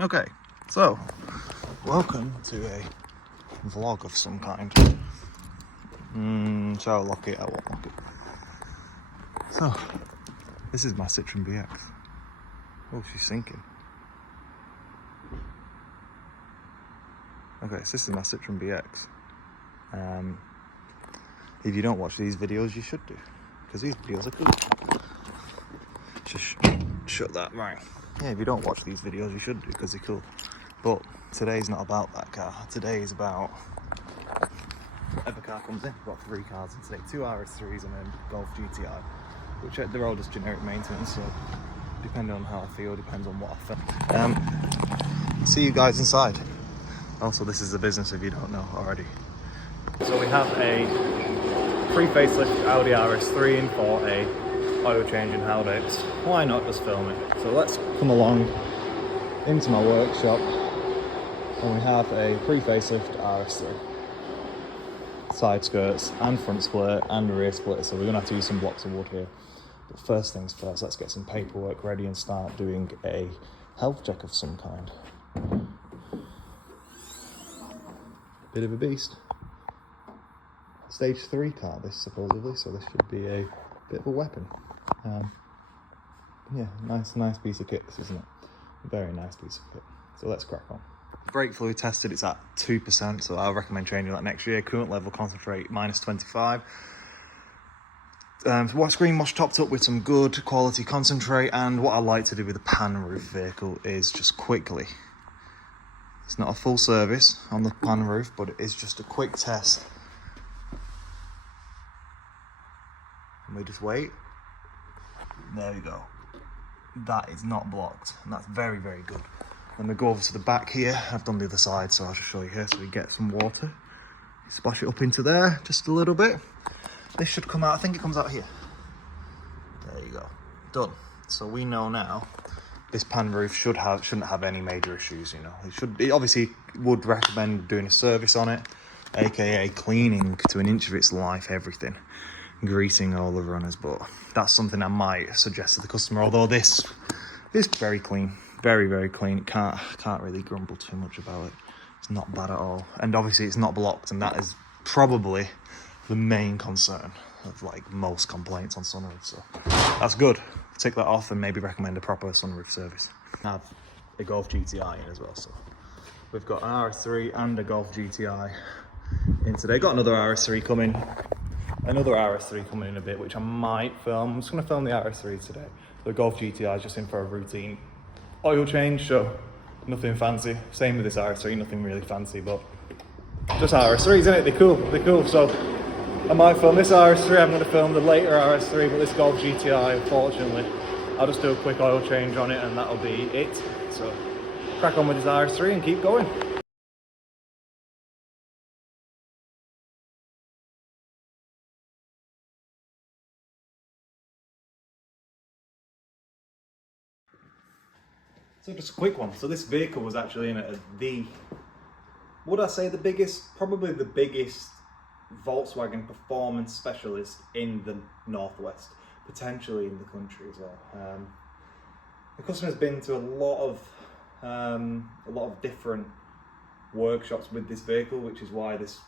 Okay, so welcome to a vlog of some kind. Shall I lock it? I won't lock it. So, this is my Citroen BX. Oh, she's sinking. Okay, so this is my Citroen BX. If you don't watch these videos, you should do, because these videos are cool. Just shut that, right. Yeah, if you don't watch these videos, you should do, because they're cool. But today's not about that car. Today is about whatever car comes in. I've got 3 cars in today, 2 RS3s and a Golf GTI, which they're all just generic maintenance, so depending on how I feel, depends on what I feel. See you guys inside. Also, this is the business if you don't know already. So we have a pre-facelift Audi RS3 in for a oil change in Haldex. Why not just film it? So let's come along into my workshop, and we have a pre-facelift RS3. Side skirts and front split and rear split, so we're gonna have to use some blocks of wood here. But first things first, let's get some paperwork ready and start doing a health check of some kind. Bit of a beast. Stage 3 car this supposedly, so this should be a bit of a weapon. Yeah, nice piece of kit this, isn't it? Very nice piece of kit. So let's crack on. Brake fluid tested, it's at 2%, so I'll recommend changing that next year. Coolant level concentrate -25. Screen wash topped up with some good quality concentrate, and what I like to do with a pan roof vehicle is just quickly, it's not a full service on the pan roof, but it is just a quick test. And we just wait. There we go. That is not blocked, and that's very, very good. Then we go over to the back here. I've done the other side, so I'll just show you here. So we get some water, splash it up into there just a little bit. This should come out, I think it comes out here. There you go, done. So we know now this pan roof shouldn't have any major issues, you know. It obviously would recommend doing a service on it, aka cleaning to an inch of its life, everything. Greasing all the runners, but that's something I might suggest to the customer, although this is very clean, very, very clean. Can't really grumble too much about it. It's not bad at all, and obviously it's not blocked, and that is probably the main concern of like most complaints on sunroofs, so that's good. Take that off and maybe recommend a proper sunroof service. I have a Golf GTI in as well, so we've got an RS3 and a Golf GTI in today. Got another RS3 coming. Another RS3 coming in a bit, which I might film. I'm just going to film the RS3 today. The Golf GTI is just in for a routine oil change, so nothing fancy. Same with this RS3, nothing really fancy, but just RS3s, isn't it? They're cool. So I might film this RS3, I'm going to film the later RS3, but this Golf GTI, unfortunately, I'll just do a quick oil change on it and that'll be it. So crack on with this RS3 and keep going. So just a quick one. So this vehicle was actually in would I say the biggest, probably the biggest Volkswagen performance specialist in the Northwest, potentially in the country as well. The customer's been to a lot of different workshops with this vehicle, which is why this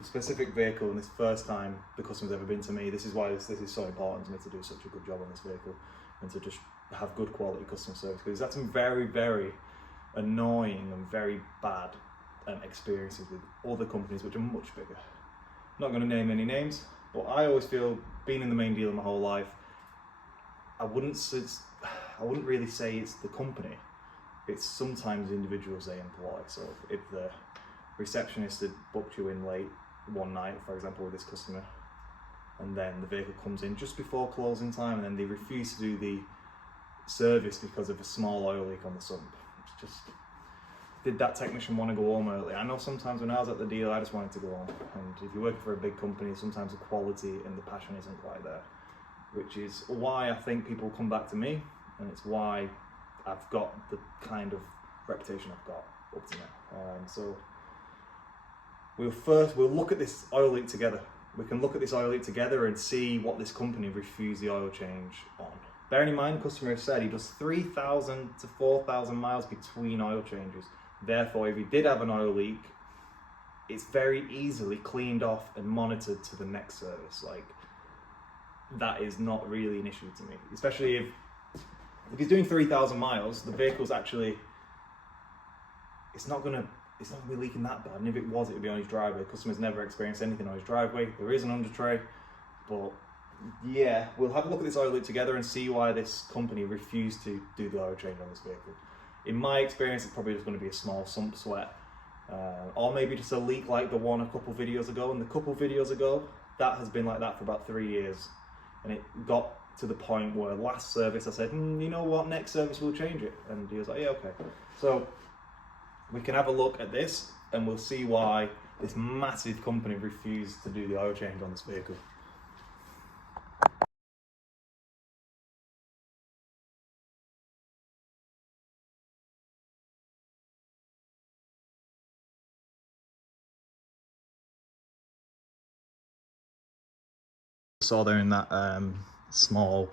specific vehicle, and this first time the customer's ever been to me, this is why this is so important to me to do such a good job on this vehicle and to just have good quality customer service, because he's had some very, very annoying and very bad experiences with other companies which are much bigger. I'm not going to name any names, but I always feel, being in the main dealer my whole life, I wouldn't really say it's the company, it's sometimes the individuals they employ. So if the receptionist had booked you in late one night, for example, with this customer, and then the vehicle comes in just before closing time, and then they refuse to do the service because of a small oil leak on the sump. It's just, did that technician want to go home early? I know sometimes when I was at the deal, I just wanted to go home. And if you're working for a big company, sometimes the quality and the passion isn't quite there, which is why I think people come back to me, and it's why I've got the kind of reputation I've got up to now. So we'll look at this oil leak together. We can look at this oil leak together and see what this company refused the oil change on. Bearing in mind, the customer has said he does 3,000 to 4,000 miles between oil changes. Therefore, if he did have an oil leak, it's very easily cleaned off and monitored to the next service. Like, that is not really an issue to me, especially if he's doing 3,000 miles, the vehicle's actually, it's not gonna be leaking that bad. And if it was, it would be on his driveway. The customer's never experienced anything on his driveway. There is an under tray, but yeah, we'll have a look at this oil leak together and see why this company refused to do the oil change on this vehicle. In my experience, it's probably just going to be a small sump sweat, or maybe just a leak like the one a couple videos ago. And the couple videos ago, that has been like that for about 3 years. And it got to the point where last service I said, you know what, next service we'll change it. And he was like, yeah, okay. So we can have a look at this and we'll see why this massive company refused to do the oil change on this vehicle. Saw there in that small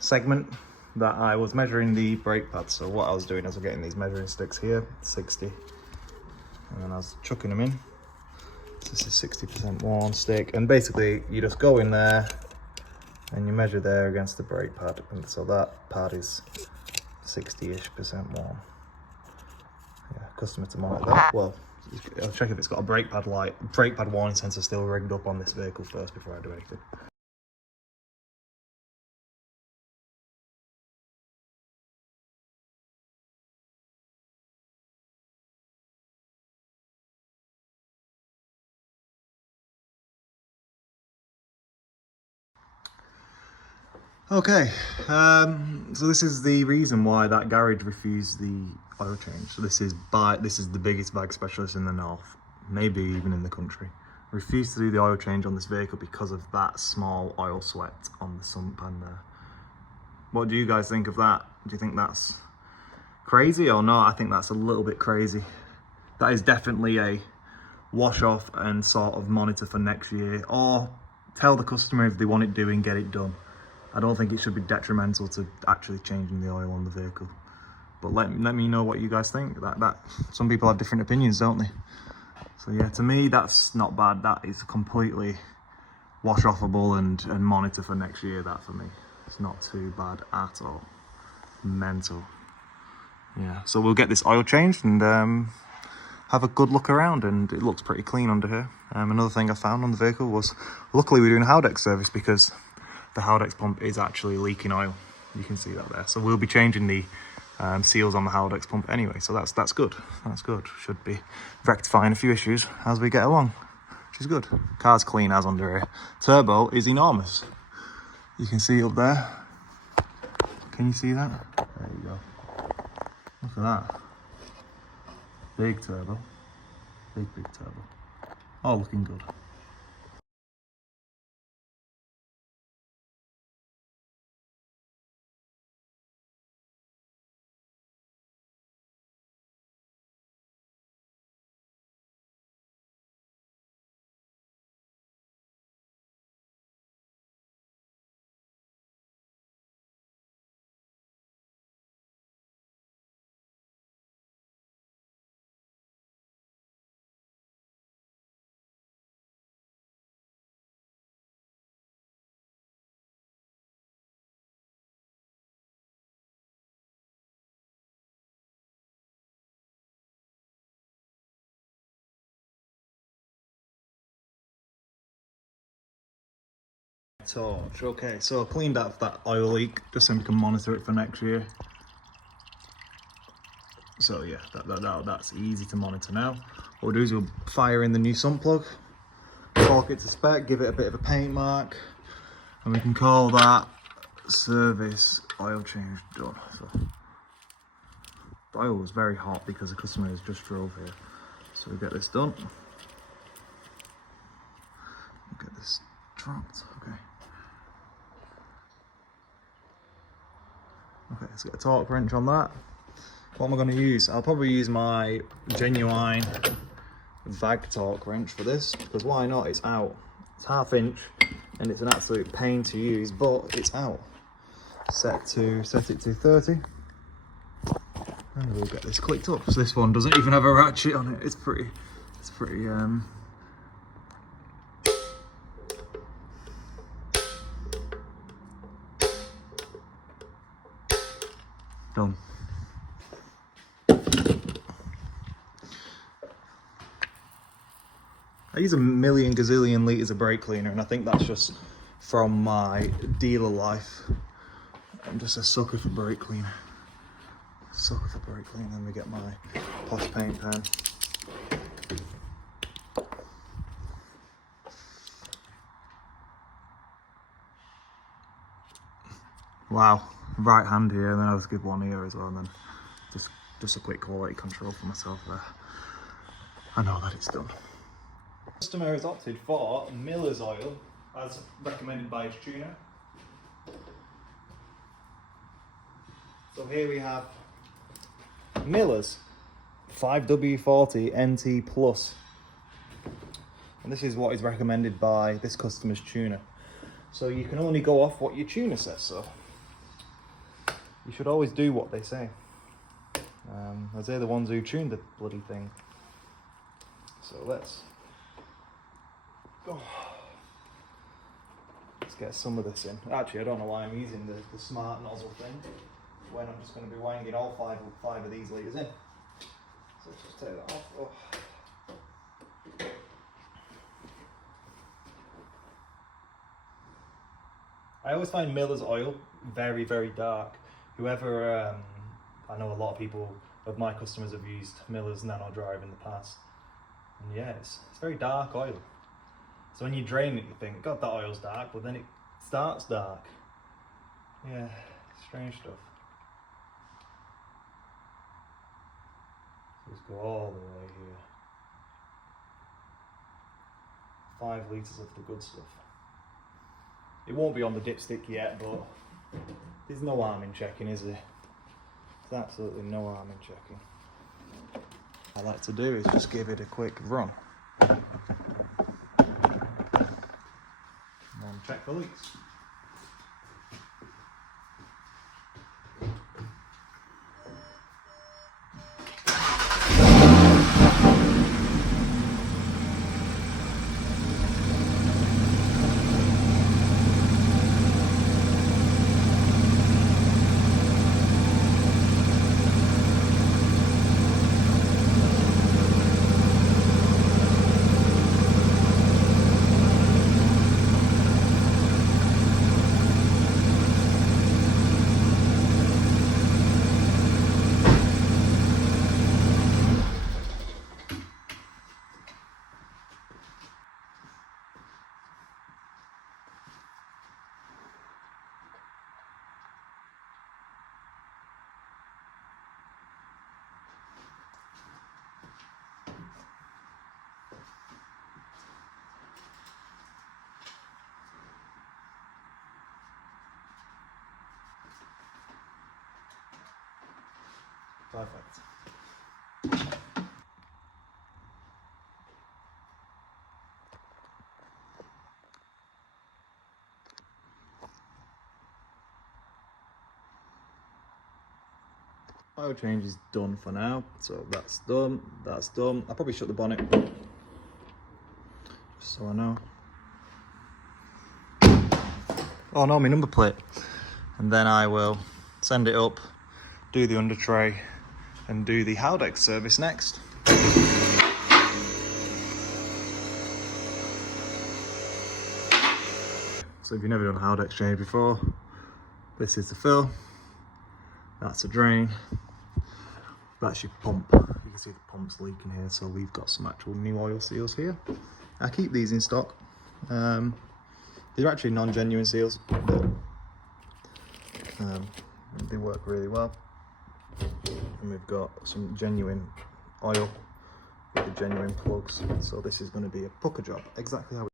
segment that I was measuring the brake pads. So what I was doing is I'm getting these measuring sticks here, 60, and then I was chucking them in. So this is 60% worn stick, and basically you just go in there and you measure there against the brake pad, and so that pad is 60-ish% worn. Yeah, customer to monitor that. Well, I'll check if it's got a brake pad warning sensor still rigged up on this vehicle first before I do anything. Okay, so this is the reason why that garage refused the oil change. So this is the biggest bag specialist in the north, maybe even in the country. Refused to do the oil change on this vehicle because of that small oil sweat on the sump. And what do you guys think of that? Do you think that's crazy or not? I think that's a little bit crazy. That is definitely a wash off and sort of monitor for next year, or tell the customer if they want it doing, get it done. I don't think it should be detrimental to actually changing the oil on the vehicle. But let me know what you guys think. That some people have different opinions, don't they? So yeah, to me, that's not bad. That is completely wash-offable and monitor for next year, that for me. It's not too bad at all. Mental. Yeah, so we'll get this oil changed and have a good look around, and it looks pretty clean under here. Another thing I found on the vehicle was, luckily we're doing a Haldex service because the Haldex pump is actually leaking oil. You can see that there. So we'll be changing the seals on the Haldex pump anyway. So that's good. That's good. Should be rectifying a few issues as we get along, which is good. Car's clean as under here. Turbo is enormous. You can see up there. Can you see that? There you go. Look at that. Big turbo. Big turbo. All looking good. Torch. Okay, so I cleaned out that oil leak just so we can monitor it for next year. So yeah, that's easy to monitor now. What we'll do is we'll fire in the new sump plug, torque it to spec, give it a bit of a paint mark, and we can call that service oil change done. So the oil was very hot because the customer has just drove here. So we get this done. We'll get this dropped. Okay. Okay, let's get a torque wrench on that. What am I going to use? I'll probably use my genuine VAG torque wrench for this, because why not? It's out. It's 1/2 inch and it's an absolute pain to use, but it's out. set it to 30. And we'll get this clicked up. So this one doesn't even have a ratchet on it. It's pretty done. I use a million gazillion litres of brake cleaner, and I think that's just from my dealer life. I'm just a sucker for brake cleaner. Sucker for brake cleaner. Then we get my posh paint pen. Wow, right hand here, and then I'll just give one here as well, and then just a quick quality control for myself there. I know that it's done. The customer has opted for Miller's oil, as recommended by his tuner. So here we have Miller's 5W40 NT Plus, and this is what is recommended by this customer's tuner. So you can only go off what your tuner says, so you should always do what they say, as they're the ones who tuned the bloody thing. So let's get some of this in. Actually, I don't know why I'm using the smart nozzle thing when I'm just going to be wanging all five of these litres in. So let's just take that off. Oh. I always find Miller's oil very, very dark. Whoever, I know a lot of people of my customers have used Miller's Nano Drive in the past. And yeah, it's very dark oil. So when you drain it, you think, God, that oil's dark, but then it starts dark. Yeah, strange stuff. So let's go all the way here. 5 litres of the good stuff. It won't be on the dipstick yet, but there's no harm in checking, is there? There's absolutely no harm in checking. What I like to do is just give it a quick run. And then check for leaks. Perfect. Oil change is done for now, so that's done, that's done. I'll probably shut the bonnet, just so I know. Oh no, my number plate. And then I will send it up, do the under tray, and do the Haldex service next. So if you've never done a Haldex change before, this is the fill, that's a drain, that's your pump. You can see the pump's leaking here, so we've got some actual new oil seals here. I keep these in stock. They're actually non-genuine seals, but they work really well. And we've got some genuine oil with the genuine plugs, so this is going to be a pucker job, exactly how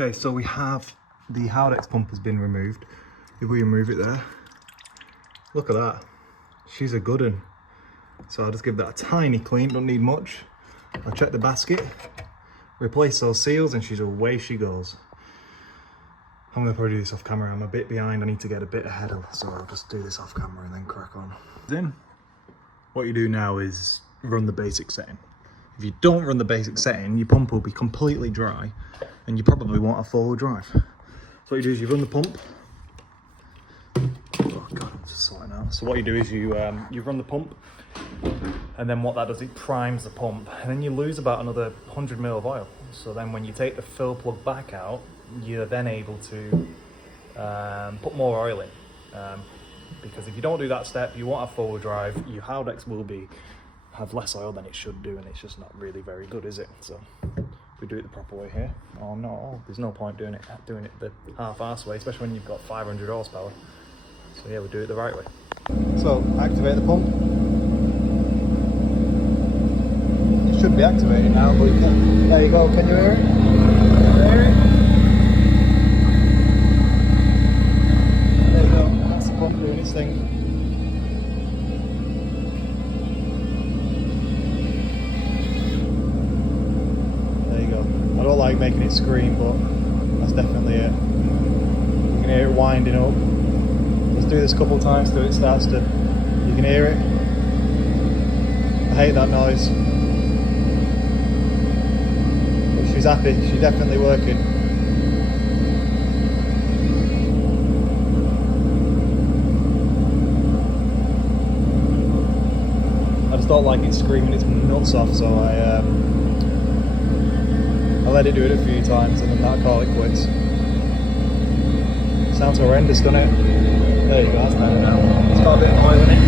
Okay, so we have the Haldex pump has been removed. If we remove it there, look at that. She's a good one. So I'll just give that a tiny clean, don't need much. I'll check the basket, replace those seals, and she's away she goes. I'm gonna probably do this off camera. I'm a bit behind, I need to get a bit ahead of, so I'll just do this off camera and then crack on. Then, what you do now is run the basic setting. If you don't run the basic setting, your pump will be completely dry and you probably want a four-wheel drive. So what you do is you run the pump. Oh God, I'm just sorting out. So what you do is you run the pump, and then what that does, it primes the pump, and then you lose about another 100 ml of oil. So then when you take the fill plug back out, you're then able to put more oil in. Because if you don't do that step, you want a four-wheel drive, your Haldex will have less oil than it should do, and it's just not really very good, is it? So we do it the proper way here. Oh no, there's no point doing it the half-arse way, especially when you've got 500 horsepower. So yeah, we do it the right way. So activate the pump. It should be activated now, but you can. There you go. Can you hear it? Can you hear it? There you go. That's the pump doing its thing. I don't like making it scream, but that's definitely it. You can hear it winding up. Let's do this a couple of times till it starts to, you can hear it. I hate that noise. But she's happy, she's definitely working. I just don't like it screaming its nuts off, so I let it do it a few times and then I'll call it quits. Sounds horrendous, doesn't it? There you go, that's better now. It's got a bit of oil in it.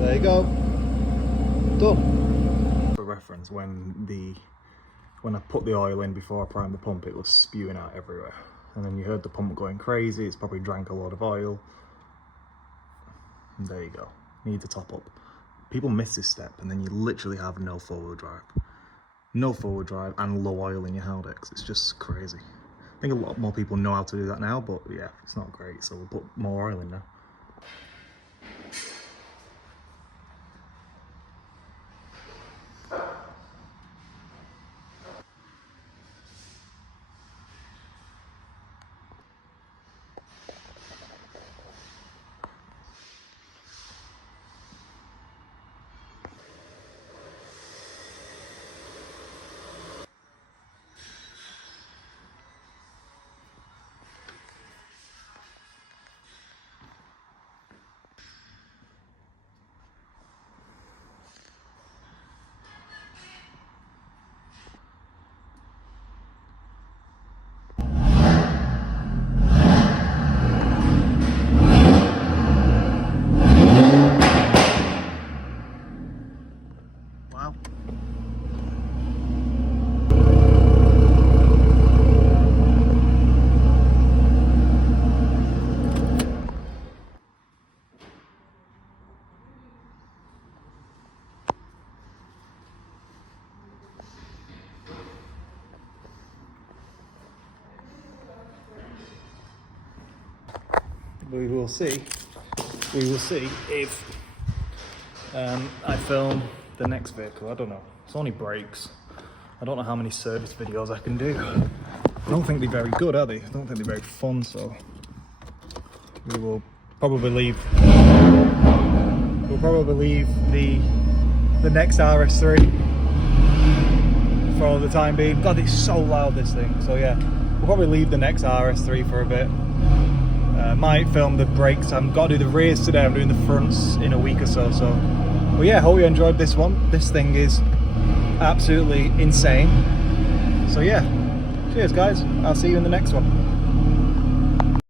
There you go. Done. For reference, when I put the oil in before I primed the pump, it was spewing out everywhere. And then you heard the pump going crazy, it's probably drank a lot of oil. And there you go, need to top up. People miss this step and then you literally have no four-wheel drive. No four-wheel drive and low oil in your Haldex. It's just crazy. I think a lot more people know how to do that now, but yeah, it's not great, so we'll put more oil in now. We will see if I film the next vehicle. I don't know, it's only brakes. I don't know how many service videos I can do. I don't think they're very good, are they? I don't think they're very fun, so we will probably leave the next RS3 for the time being. God, it's so loud, this thing. So yeah, we'll probably leave the next RS3 for a bit. Might film the brakes. I've got to do the rears today, I'm doing the fronts in a week or so. But yeah, hope you enjoyed this one. This thing is absolutely insane. So yeah, cheers guys, I'll see you in the next one.